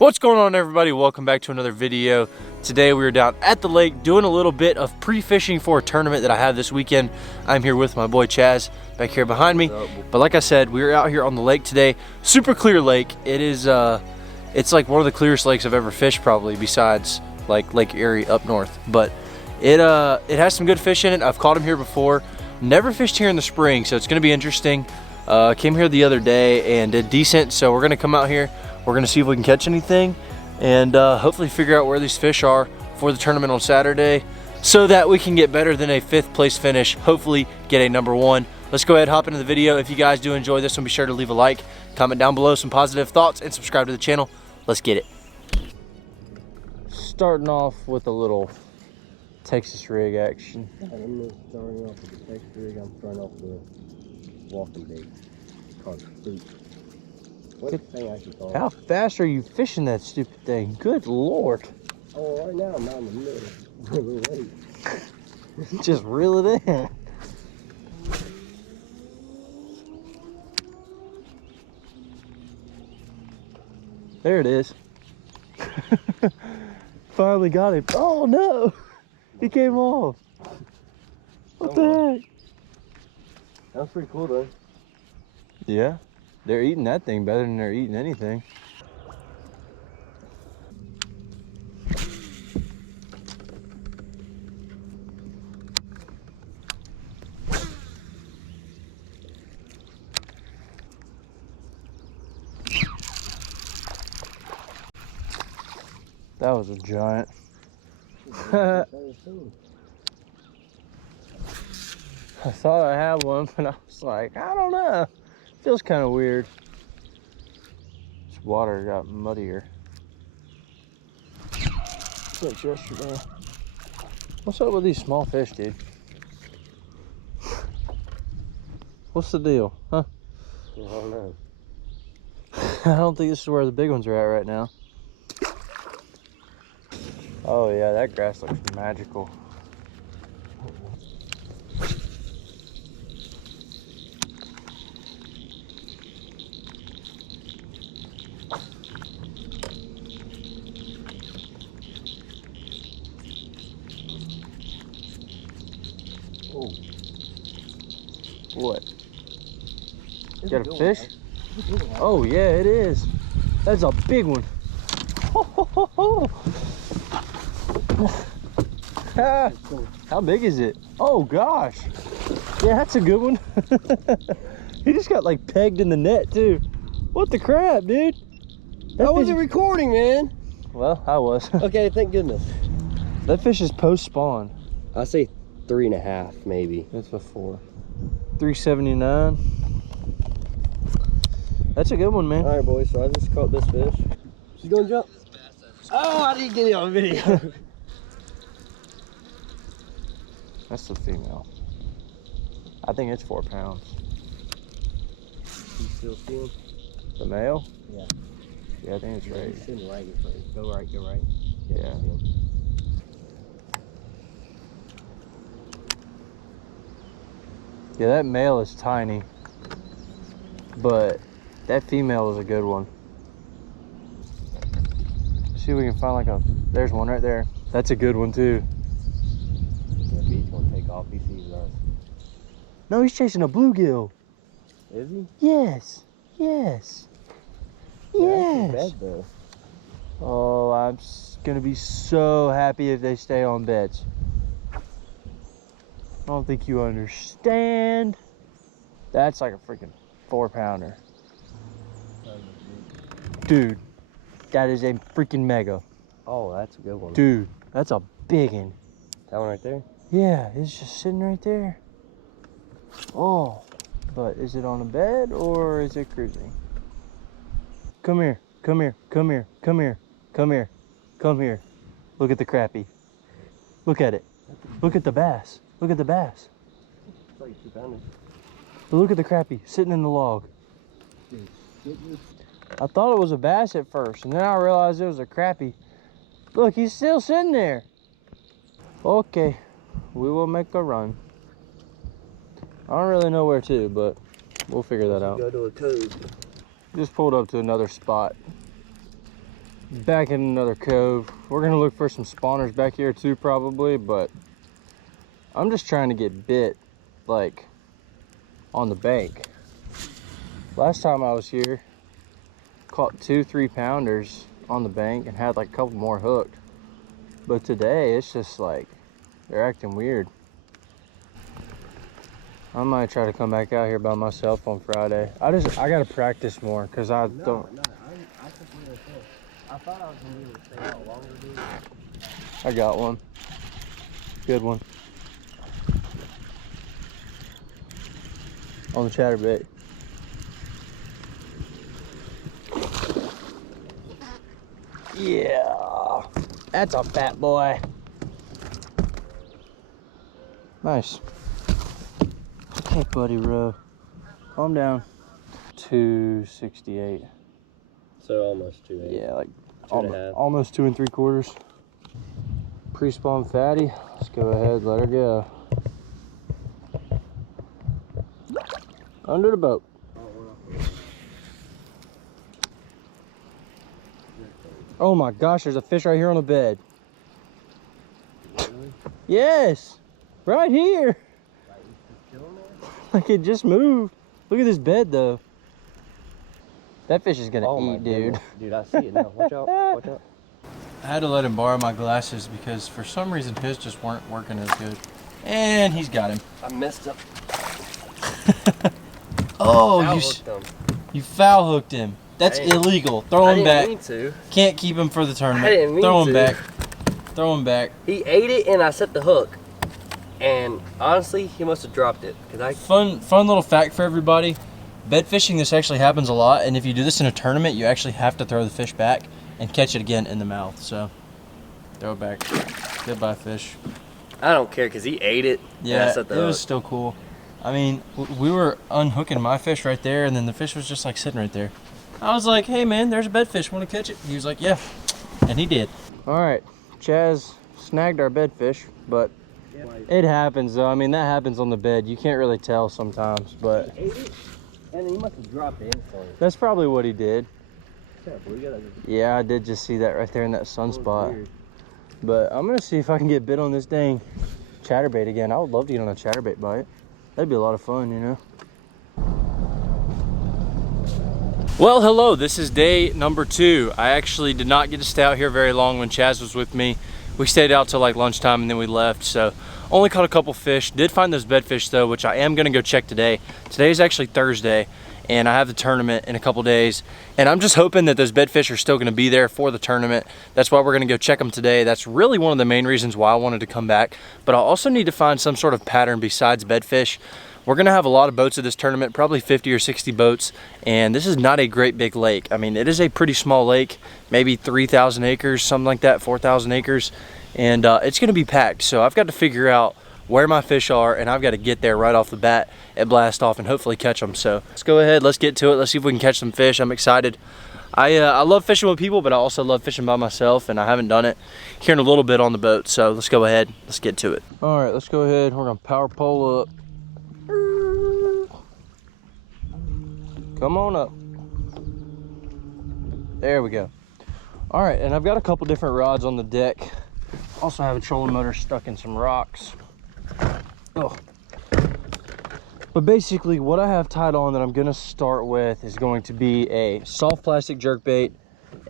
What's going on, everybody? Welcome back to another video. Today we are down at the lake doing a little bit of pre-fishing for a tournament that I have this weekend. I'm here with my boy Chaz back here behind me. But like I said, we are out here on the lake today. Super clear lake. It is it's like one of the clearest lakes I've ever fished, probably, besides like Lake Erie up north. But it has some good fish in it. I've caught them here before. Never fished here in the spring, so it's gonna be interesting. Came here the other day and did decent, so we're gonna come out here. We're gonna see if we can catch anything and hopefully figure out where these fish are for the tournament on Saturday so that we can get better than a 5th place finish, hopefully get a #1. Let's go ahead and hop into the video. If you guys do enjoy this one, be sure to leave a like, comment down below some positive thoughts, and subscribe to the channel. Let's get it. Starting off with a little Texas rig action. I'm starting off with the Texas rig. I'm starting off with a walking bait called fruit. How fast are you fishing that stupid thing? Good Lord. Oh, right now I'm not in the middle of the lake. Just reel it in. There it is. Finally got him. Oh no! He came off. What the heck? That was pretty cool though. Yeah. They're eating that thing better than they're eating anything. That was a giant. I thought I had one, but I was like, I don't know. Feels kind of weird. This water got muddier since yesterday. What's up with these small fish, dude? What's the deal, huh? I don't know. I don't think this is where the big ones are at right now. Oh yeah, that grass looks magical. Oh. What? You got a fish? Oh yeah, it is. That's a big one. How big is it? Oh gosh. Yeah, that's a good one. He just got like pegged in the net too. What the crap, dude? I wasn't recording, man. Well, I was. Okay, thank goodness. That fish is post spawn. I say 3.5 maybe. That's a 4. 379. That's a good one, man. All right, boys. So I just caught this fish. She's gonna jump. Oh, I didn't get it on video. That's the female. I think it's 4 pounds. You still see him? The male? Yeah. Yeah, I think it's right. He's sitting right in front. Go right, go right. Yeah. Yeah, that male is tiny, but that female is a good one. See if we can find like a, there's one right there. That's a good one too. Yeah, Beach won't take off. He sees us. No, he's chasing a bluegill. Is he? Yes, yes, yes. That's bad though. Oh, I'm gonna be so happy if they stay on beds. I don't think you understand. That's like a freaking 4-pounder. Dude, that is a freaking mega. Oh, that's a good one. Dude, that's a big one. That one right there? Yeah, it's just sitting right there. Oh, but is it on a bed or is it cruising? Come here, come here, come here, come here, come here, come here. Look at the crappie. Look at it. Look at the bass. Look at the bass. It's like 2 pounders. But look at the crappie sitting in the log. I thought it was a bass at first, and then I realized it was a crappie. Look, he's still sitting there. Okay, we will make a run. I don't really know where to, but we'll figure that out. Go to a cove. Just pulled up to another spot. Back in another cove. We're gonna look for some spawners back here too, probably, but I'm just trying to get bit, like, on the bank. Last time I was here, caught 2-3 pounders on the bank and had like a couple more hooked. But today, it's just like, they're acting weird. I might try to come back out here by myself on Friday. I gotta practice more, because I don't. I thought I was gonna be able to stay out longer, dude. I got one. Good one. On the chatterbait. Yeah, that's a fat boy. Nice. Okay, buddy, row. Calm down. 268. So almost 2.8. Yeah, like 2.5. almost 2 3/4. Pre-spawn fatty. Let's go ahead, let her go. Under the boat. Oh my gosh, there's a fish right here on the bed. Really? Yes, right here. Like it just moved. Look at this bed though. That fish is gonna eat, dude. Dude, I see it now. Watch out, watch out. I had to let him borrow my glasses because for some reason his just weren't working as good. And he's got him. I messed up. Oh, you foul hooked him. That's illegal. Throw him back. I didn't mean to. Can't keep him for the tournament. I didn't mean Throw him to. back. Throw him back. He ate it and I set the hook. And honestly, he must have dropped it. Fun little fact for everybody. Bed fishing, this actually happens a lot, and if you do this in a tournament, you actually have to throw the fish back and catch it again in the mouth. So, throw it back. Goodbye, fish. I don't care because he ate it. Yeah, and I set the hook. was still cool. I mean, we were unhooking my fish right there, and then the fish was just like sitting right there. I was like, hey man, there's a bedfish, want to catch it? He was like, yeah, and he did. All right, Chaz snagged our bedfish, but it happens though. I mean, that happens on the bed. You can't really tell sometimes, but. He ate it, and he must have dropped it instantly. That's probably what he did. Yeah, I did just see that right there in that sunspot. But I'm gonna see if I can get bit on this dang chatterbait again. I would love to get on a chatterbait bite. That'd be a lot of fun, you know? Well, hello, this is day number 2. I actually did not get to stay out here very long when Chaz was with me. We stayed out till like lunchtime and then we left, so only caught a couple fish. Did find those bedfish though, which I am gonna go check today. Today is actually Thursday, and I have the tournament in a couple days, and I'm just hoping that those bedfish are still gonna be there for the tournament. That's why we're gonna go check them today. That's really one of the main reasons why I wanted to come back, but I also need to find some sort of pattern besides bedfish. We're gonna have a lot of boats at this tournament, probably 50 or 60 boats, and this is not a great big lake. I mean, it is a pretty small lake, maybe 3,000 acres, something like that, 4,000 acres, and it's gonna be packed. So I've got to figure out where my fish are, and I've got to get there right off the bat and blast off and hopefully catch them. So let's go ahead, let's get to it. Let's see if we can catch some fish. I'm excited. I love fishing with people, but I also love fishing by myself, and I haven't done it here in a little bit on the boat. So let's go ahead, let's get to it. All right, let's go ahead. We're gonna power pole up. Come on up. There we go. All right, and I've got a couple different rods on the deck. Also have a trolling motor stuck in some rocks. Oh. But basically what I have tied on that I'm gonna start with is going to be a soft plastic jerkbait,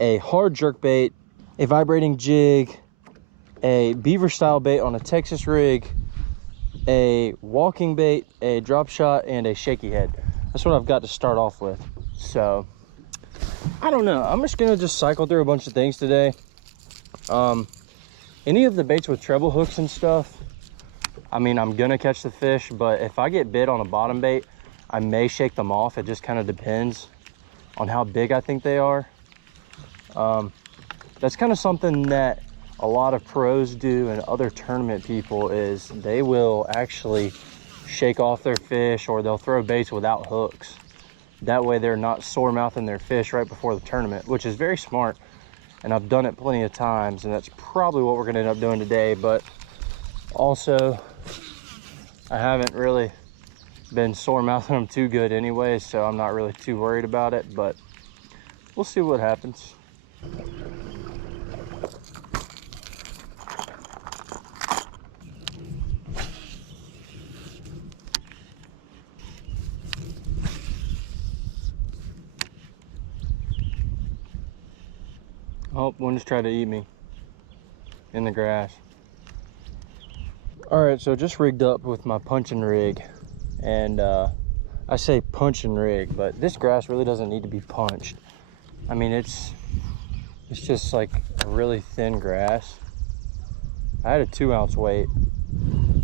a hard jerkbait, a vibrating jig, a beaver style bait on a Texas rig, a walking bait, a drop shot, and a shaky head. That's what I've got to start off with. So I don't know, I'm just gonna cycle through a bunch of things today. Any of the baits with treble hooks and stuff, I mean, I'm gonna catch the fish, but if I get bit on a bottom bait, I may shake them off. It just kind of depends on how big I think they are. That's kind of something that a lot of pros do and other tournament people is they will actually shake off their fish, or they'll throw baits without hooks. That way they're not sore mouthing their fish right before the tournament, which is very smart. And I've done it plenty of times, and that's probably what we're gonna end up doing today. But also, I haven't really been sore mouthing them too good anyway, so I'm not really too worried about it, but we'll see what happens. Oh, one just tried to eat me in the grass. All right, so just rigged up with my punching rig, and I say punching rig, but this grass really doesn't need to be punched. I mean, it's just like a really thin grass. I had a 2-ounce weight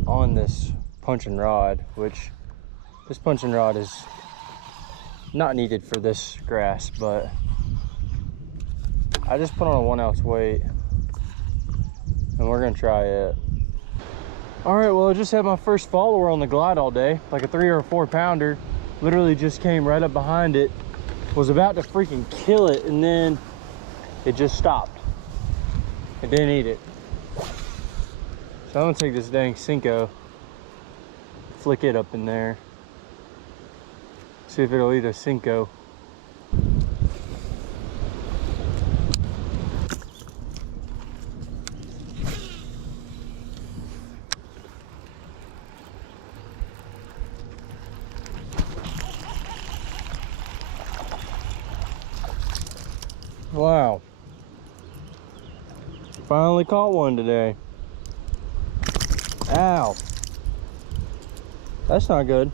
on this punching rod, which this punching rod is not needed for this grass, but I just put on a 1-ounce weight and we're gonna try it. All right, well, I just had my first follower on the glide all day, like a 3 or 4 pounder. Literally just came right up behind it, was about to freaking kill it, and then it just stopped. It didn't eat it. So I'm gonna take this dang Cinco, flick it up in there, see if it'll eat a Cinco. Wow. Finally caught one today. Ow. That's not good.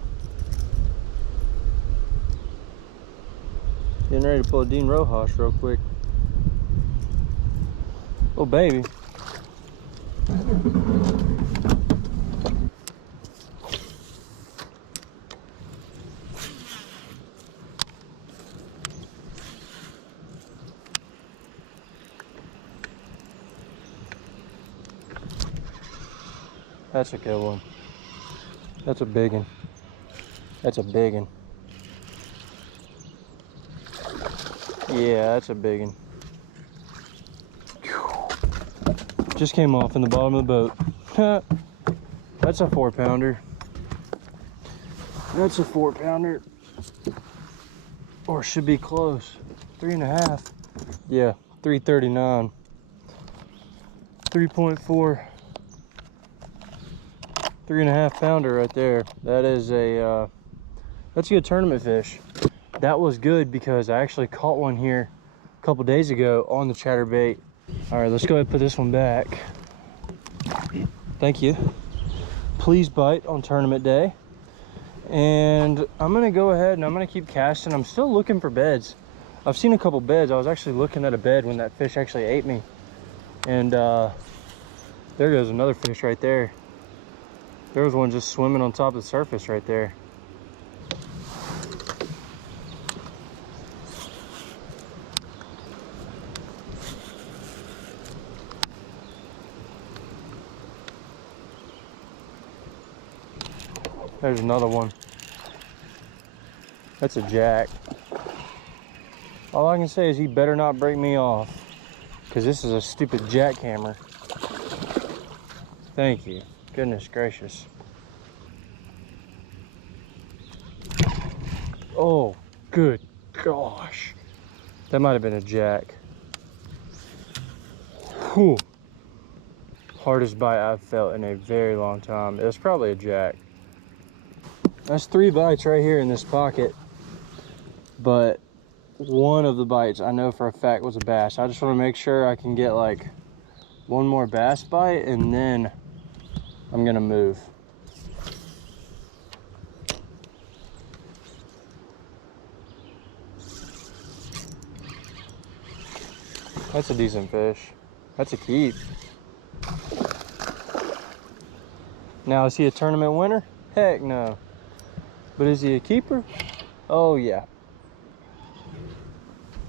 Getting ready to pull a Dean Rojas real quick. Oh, baby. That's a good one. That's a big one. That's a big one. Yeah, that's a big one. Just came off in the bottom of the boat. That's a 4 pounder. That's a 4 pounder. Or should be close. 3.5. Yeah, 339. 3.4. 3.5 pounder right there. That is a that's a good tournament fish. That was good because I actually caught one here a couple days ago on the chatterbait. All right, let's go ahead and put this one back. Thank you. Please bite on tournament day. And I'm gonna go ahead and I'm gonna keep casting. I'm still looking for beds. I've seen a couple beds. I was actually looking at a bed when that fish actually ate me. And there goes another fish right there. There was one just swimming on top of the surface right there. There's another one. That's a jack. All I can say is he better not break me off, because this is a stupid jackhammer. Thank you. Goodness gracious. Oh, good gosh. That might have been a jack. Whew. Hardest bite I've felt in a very long time. It was probably a jack. That's 3 bites right here in this pocket. But one of the bites I know for a fact was a bass. I just want to make sure I can get like one more bass bite and then I'm gonna move. That's a decent fish. That's a keep. Now, is he a tournament winner? Heck no. But is he a keeper? Oh yeah.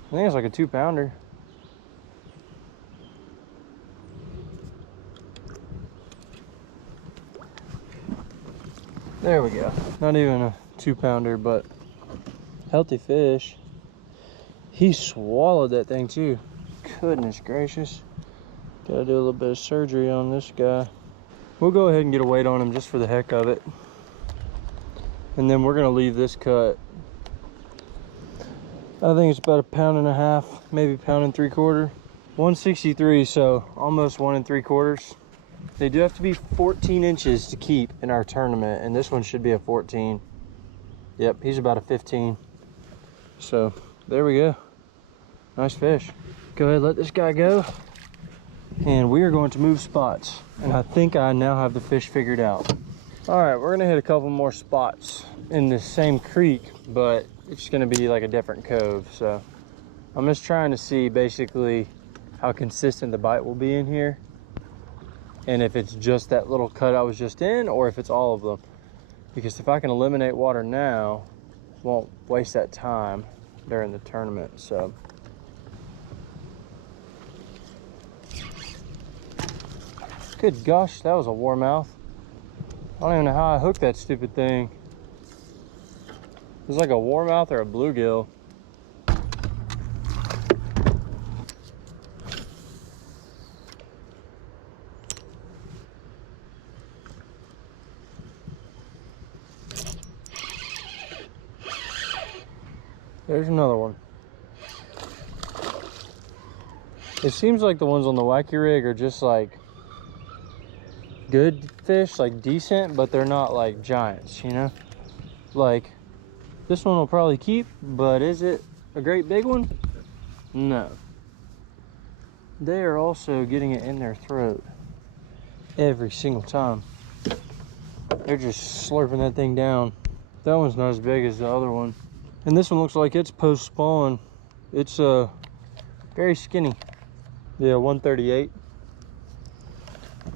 I think it's like a 2 pounder. There we go. Not even a 2 pounder, but healthy fish. He swallowed that thing too. Goodness gracious. Gotta do a little bit of surgery on this guy. We'll go ahead and get a weight on him just for the heck of it. And then we're gonna leave this cut. I think it's about 1.5 pounds, maybe 1.75 pounds. 163, so almost 1 3/4. They do have to be 14 inches to keep in our tournament, and this one should be a 14. Yep, he's about a 15. So there we go. Nice fish. Go ahead, let this guy go. And we are going to move spots. And I think I now have the fish figured out. All right, we're gonna hit a couple more spots in the same creek, but it's gonna be like a different cove. So I'm just trying to see basically how consistent the bite will be in here. And if it's just that little cut I was just in, or if it's all of them. Because if I can eliminate water now, won't waste that time during the tournament. So good gosh, that was a warmouth. I don't even know how I hooked that stupid thing. It was like a warmouth or a bluegill. There's another one. It seems like the ones on the Wacky rig are just like good fish, like decent, but they're not like giants, you know? Like this one will probably keep, but is it a great big one? No. They are also getting it in their throat every single time. They're just slurping that thing down. That one's not as big as the other one. And this one looks like it's post-spawn. It's very skinny. Yeah, 138.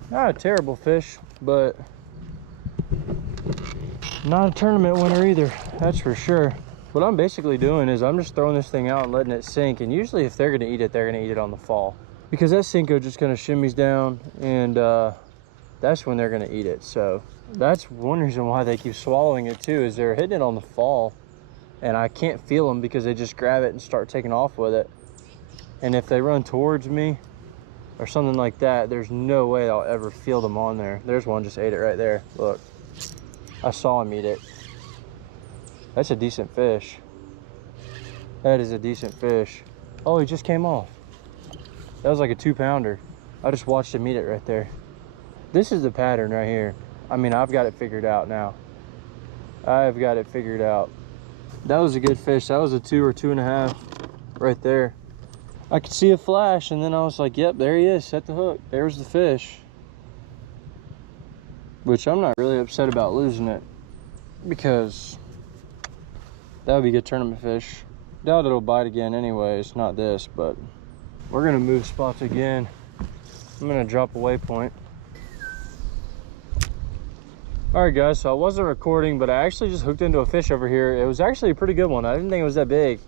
Not a terrible fish, but not a tournament winner either, that's for sure. What I'm basically doing is I'm just throwing this thing out and letting it sink. And usually if they're gonna eat it, they're gonna eat it on the fall. Because that Cinco just kind of shimmies down, and that's when they're gonna eat it. So that's one reason why they keep swallowing it too, is they're hitting it on the fall. And I can't feel them because they just grab it and start taking off with it. And if they run towards me or something like that, there's no way I'll ever feel them on there. There's one just ate it right there. Look, I saw him eat it. That's a decent fish. That is a decent fish. Oh, he just came off. That was like a 2-pounder. I just watched him eat it right there. This is the pattern right here. I mean, I've got it figured out now. I've got it figured out. That was a good fish. That was a 2 or 2.5 right there. I could see a flash, and then I was like, yep, there he is, set the hook. There's the fish. Which I'm not really upset about losing it, because that would be a good tournament fish. Doubt it'll bite again anyways, not this, but we're gonna move spots again. I'm gonna drop a waypoint. All right guys, so I wasn't recording, but I actually just hooked into a fish over here. It was actually a pretty good one. I didn't think it was that big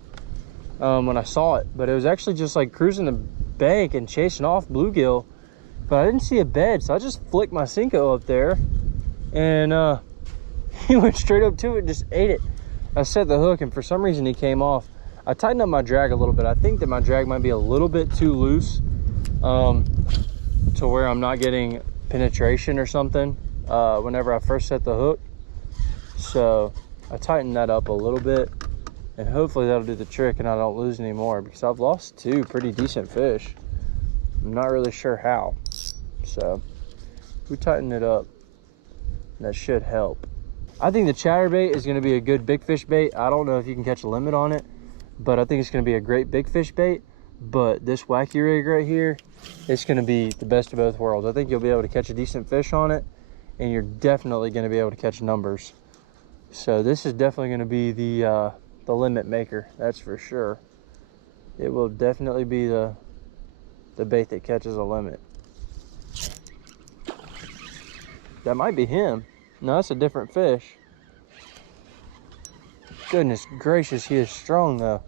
when I saw it, but it was actually just like cruising the bank and chasing off bluegill, but I didn't see a bed, so I just flicked my Cinco up there, and he went straight up to it and just ate it. I set the hook, and for some reason he came off. I tightened up my drag a little bit. I think that my drag might be a little bit too loose to where I'm not getting penetration or something whenever I first set the hook. So I tightened that up a little bit, and hopefully that'll do the trick and I don't lose any more, because I've lost 2 pretty decent fish. I'm not really sure how. So we tighten it up, that should help. I think the chatterbait is going to be a good big fish bait. I don't know if you can catch a limit on it, but I think it's going to be a great big fish bait. But this Wacky rig right here, it's going to be the best of both worlds. I think you'll be able to catch a decent fish on it, and you're definitely going to be able to catch numbers. So this is definitely going to be the limit maker, that's for sure. It will definitely be the bait that catches a limit. That might be him. No, that's a different fish. Goodness gracious, he is strong though.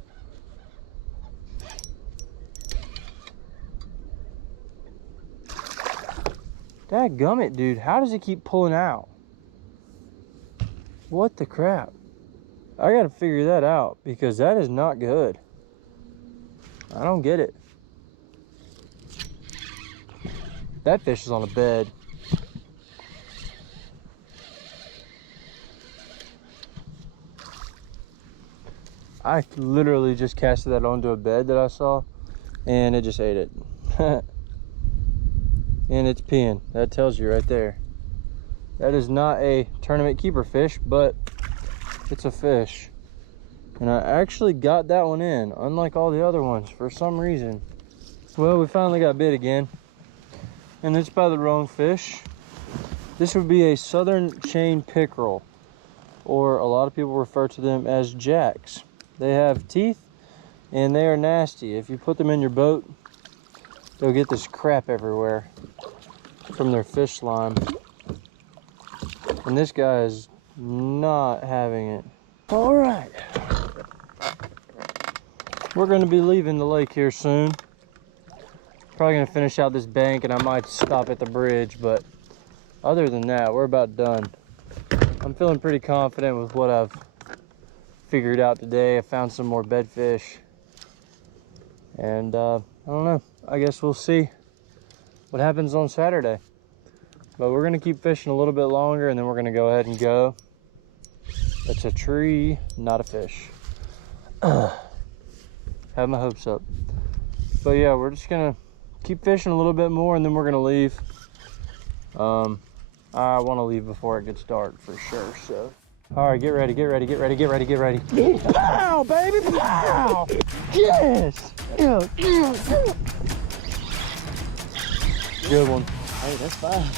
Dadgummit, dude, how does he keep pulling out? What the crap? I gotta figure that out, because that is not good. I don't get it. That fish is on a bed. I literally just casted that onto a bed that I saw, and it just ate it. And it's peeing. That tells you right there. That is not a tournament keeper fish, but it's a fish. And I actually got that one in, unlike all the other ones for some reason. Well, we finally got bit again, and it's by the wrong fish. This would be a southern chain pickerel, or a lot of people refer to them as jacks. They have teeth, and they are nasty. If you put them in your boat, they'll get this crap everywhere from their fish slime. And this guy is not having it. All right. We're gonna be leaving the lake here soon. Probably gonna finish out this bank, and I might stop at the bridge, but other than that, we're about done. I'm feeling pretty confident with what I've figured out today. I found some more bedfish, and I don't know, I guess we'll see what happens on Saturday. But we're gonna keep fishing a little bit longer, and then we're gonna go ahead and go. It's a tree, not a fish. Have my hopes up. But yeah, we're just gonna keep fishing a little bit more, and then we're gonna leave. I want to leave before it gets dark for sure. So, all right, get ready, get ready, get ready, get ready, get ready. Pow, baby, pow! Yes. Good one. Hey, that's fine.